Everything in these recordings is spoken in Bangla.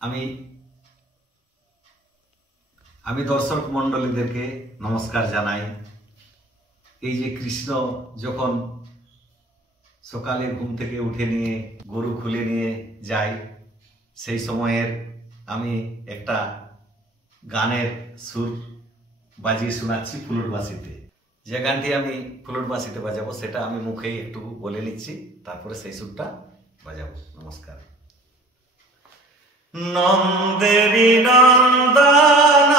আমি আমি দর্শক মণ্ডলীদেরকে নমস্কার জানাই। এই যে কৃষ্ণ যখন সকালে ঘুম থেকে উঠে নিয়ে গরু খুলে নিয়ে যায়, সেই সময়ের আমি একটা গানের সুর বাজিয়ে শোনাচ্ছি ফ্লুট বাঁশিতে। যে গানটি আমি ফ্লুট বাঁশিতে বাজাবো সেটা আমি মুখেই একটু বলে নিচ্ছি, তারপরে সেই সুরটা বাজাবো। নমস্কার। নন্দেরি নন্দন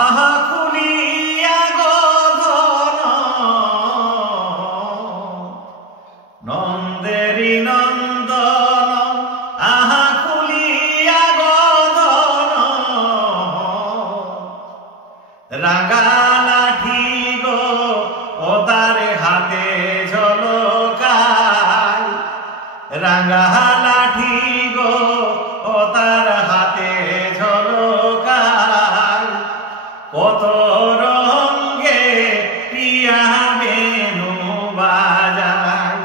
আহা খুলিয়া গোধন, নন্দেরি নন্দন আহা খুলিয়া গোধন, রাঙা লাঠি গো ও তারে হাতে ঝলকায়, রাঙা লাঠি গো ও তার হাতে ঝলকায়, কত রঙে প্রিয়া বেনু বাজায়,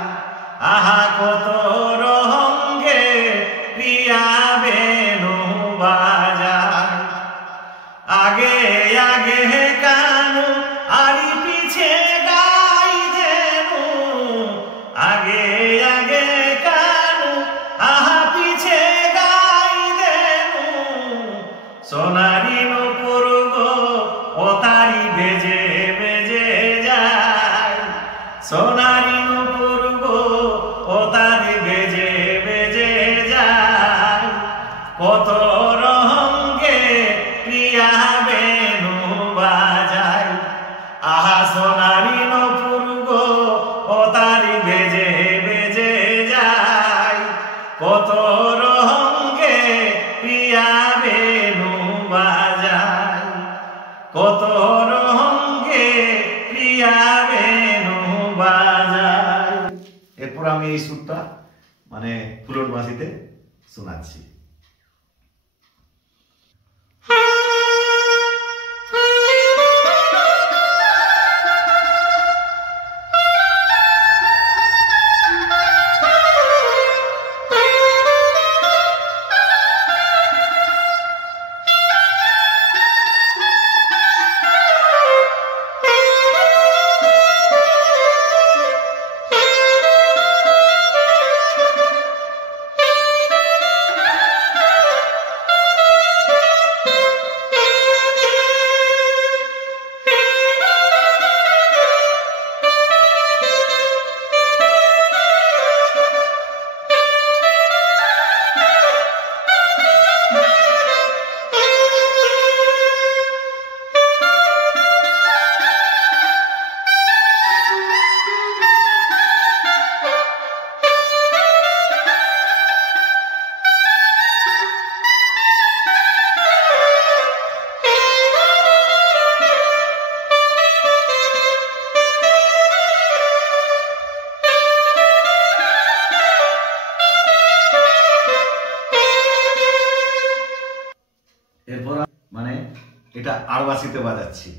আহা কত রঙে প্রিয়া বেনু বাজায়। আগে আগে কানু আরি পিছে গাই দেনু, আগে আগে কানু আহা পিছে গাই দেনু, সোনারি নূপুর গো ও তারি বেজে বেজে যায়, সোনারি নূপুর গো ও তারি বেজে বেজে যায়, কত রঙে প্রিয়া বেনু বাজায়, আহা সোনারি নূপুর গো ও তারি বেজে বেজে যায়, কত রঙে প্রিয়া বেনু বাজায়, কত রঙে প্রিয়া বেনু বাজায়। এরপর আমি এই সুরটা মানে ফ্লুট বাঁশিতে শোনাচ্ছি। এরপর মানে এটা আড়বাসিতে বাজাচ্ছি।